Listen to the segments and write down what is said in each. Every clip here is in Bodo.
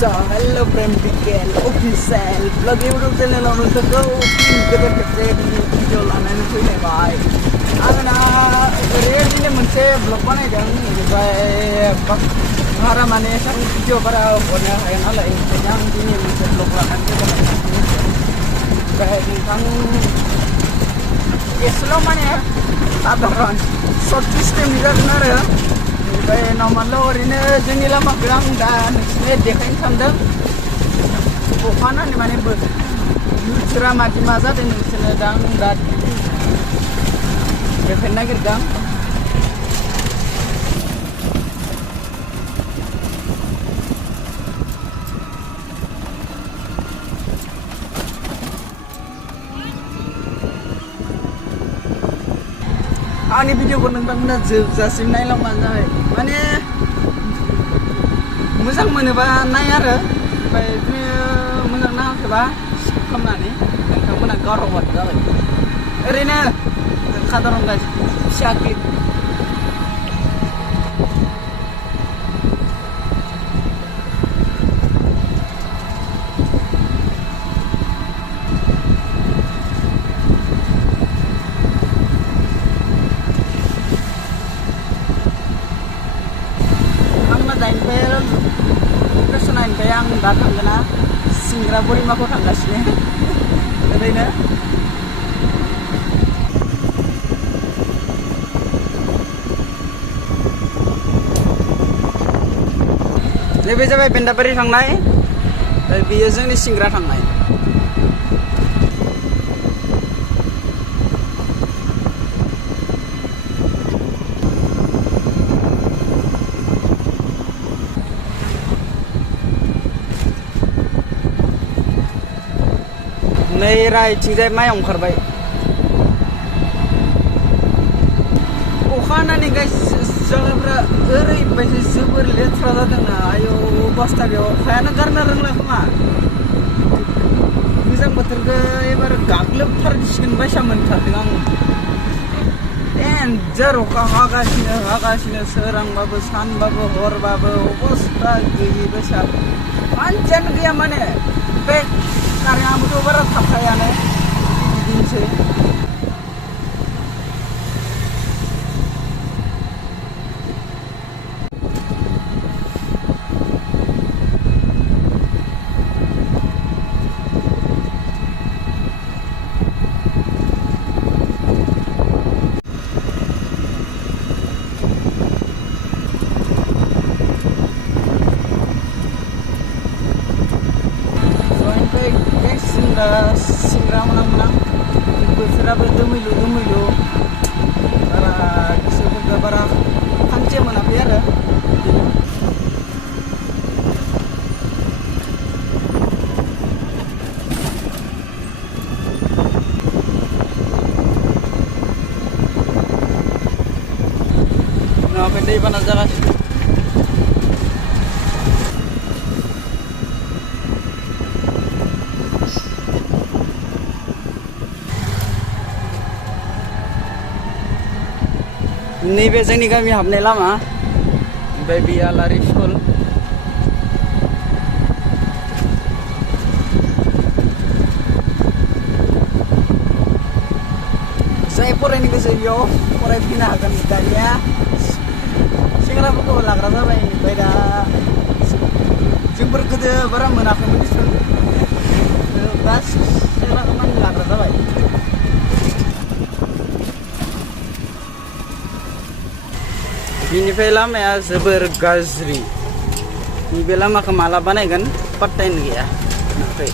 So, hello friend Bikel official vlog YouTube channel nontonku गेदेर खेबसे भिडिअ लानानै फैलायबाय आङो ना ओरैनो मोनसे ब्लग बानायदों ओमफ्राय बारा माने एसां भिडिअ बारा हरनो हाया नालाय ओंखायनो आं दिनै मोनसे ब्लग लानानै फैदों ओमफ्राय नोंथां एसेल' माने साधारन सर्ट सिस्टेमनि जागोन आरो ओमफ्राय नर्माल ओरैनो जोंनि लामाखौ आं दा नोंसोरनो देखायनो सानदों अखा हानानै माने बोथोरा मादि मा जादों नोंसोरनो दा आं दा देखायनो नागिरदों आंनि भिडिअखौ नोंथांमोना जोबजासिम नायलांबानो जाबाय माने मोजां मोनोबा नाय आरो ओमफ्राय बिदिनो मोजां नाङाखैबा स्किप खालामनानै नोंथांमोना गारहरबानो जाबाय ओरैनो साधारन फिसा क्लिप ओमफ्राय आं दा थांगोना सिंग्रा बरिमाखौ थांगासिनो ओरैनो नैबे जाबाय बेन्दाबारि थांनाय ओमफ्राय बेयो जोंनि सिंग्रा थांनाय नै राइथिंजाय माइयाव ओंखारबाय अखा हानानै जायगाफ्रा ओरैबायदि जोबोर लेथ्रा जादोंना आयौ बस्था बेयाव अखायानो गारनो रोंला खोमा गोजां बोथोरखौ एबार गाग्लोबथारसिगोन बायसा मोनथारदों आं देन्जार अखा हागासिनो सोरांबाबो सानबाबो हरबाबो अबस्था गैयि बायसा मानसियानो गैया माने बे कारेन्टआबोथ' बारा थाखायानो बिदिनोसै सिंग्रा मोनां बोथोराबो दोमैलु बारा गोसोफोरखौ बारा खान्थि मोनाखै आरो नङाबा दैबाना जागासिनो नैबे जोंनि गामि हाबनाय लामा ओमफ्राय बे आलारि स्कुल जाय फरायनो गोसो बेयाव फरायफैनो हागोन दानिया सेंग्राफोरखौ लाग्रा जाबाय ओमफ्राय दा जोंफोर गोदो बारा मोनाखैमोन दा सेंग्राखौ माने लाग्रा जाबाय बिनिफ्राय लामाया जोबोर गाज्रि नैबे लामाखौ माला बानायगोन पात्तायानो गैया ओमफ्राय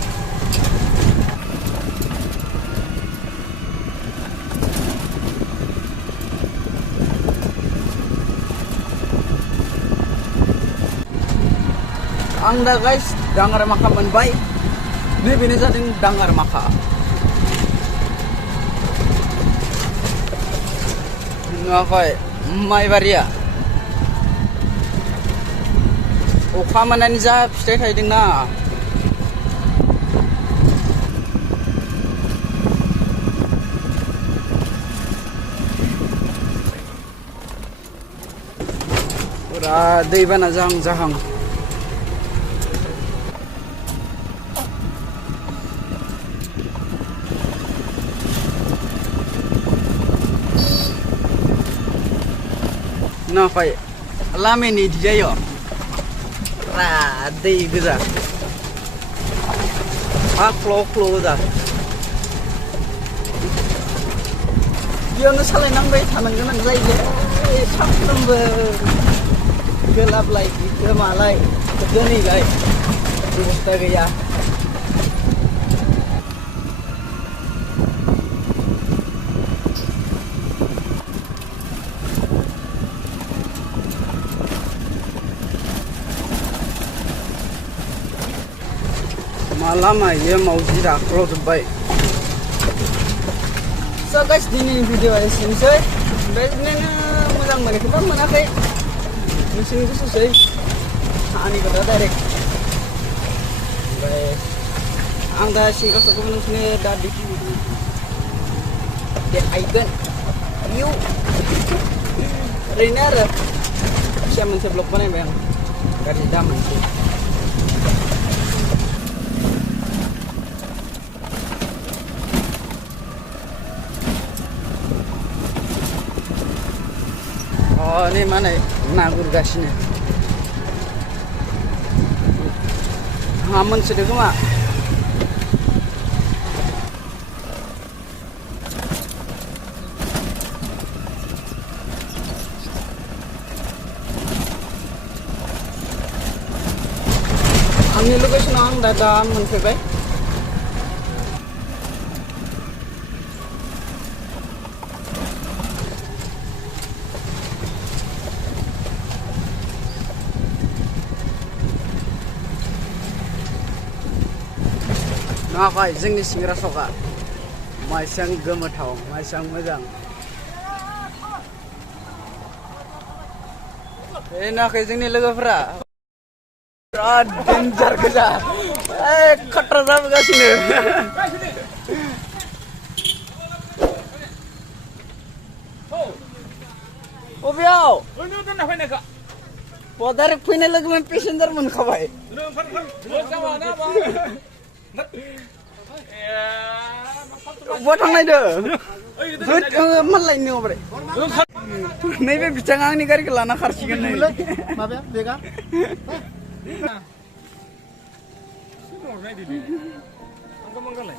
आं दा गाइस दाङारमाखा मोनबाय नैबेनो जादों दाङारमाखा नुवाखै माइबारिया अखा मोननानै जा फिथाइ थायदोंना फुरा दैबाना जाहां Nakai lame ni dia yo. दै गोजा क्ल' दा बेयावनो सालायनांबाय थानो गोनां जायो सानफ्रोमबो गोलाबलाय गोमालाय दोनैलाय बेबस्था गैया lama ya mau tidak close by. So guys, ini video ini sih. Biasanya mudah banget kita menakai mesin itu selesai. Ani kita direct. Guys, anda sih kalau sebelum sini dari the icon you Rainer siapa yang sebelum mana bang? Dari dalam sih. Oh, ini mana na गुरगासिनो मोनसोदो खोमा आंनि लकेसनाव आं दा मोनफैबाय Ngakai जोंनि सिंग्रा सखा माइसां गोमोथाव माइसां मोजां नाखै जोंनि लोगोफोरा बिराद डेन्जार गोजा खतरा जाबोगासिनो अबेयाव डाइरेक्ट फैनाय लोगो passenger मोनखाबाय Buat orang lain deh. Malai ni obre. Nih be bicara ang ni kari kelana karsikan nih. Apa ya, deka? Sudah orang ini. Angkat mangkal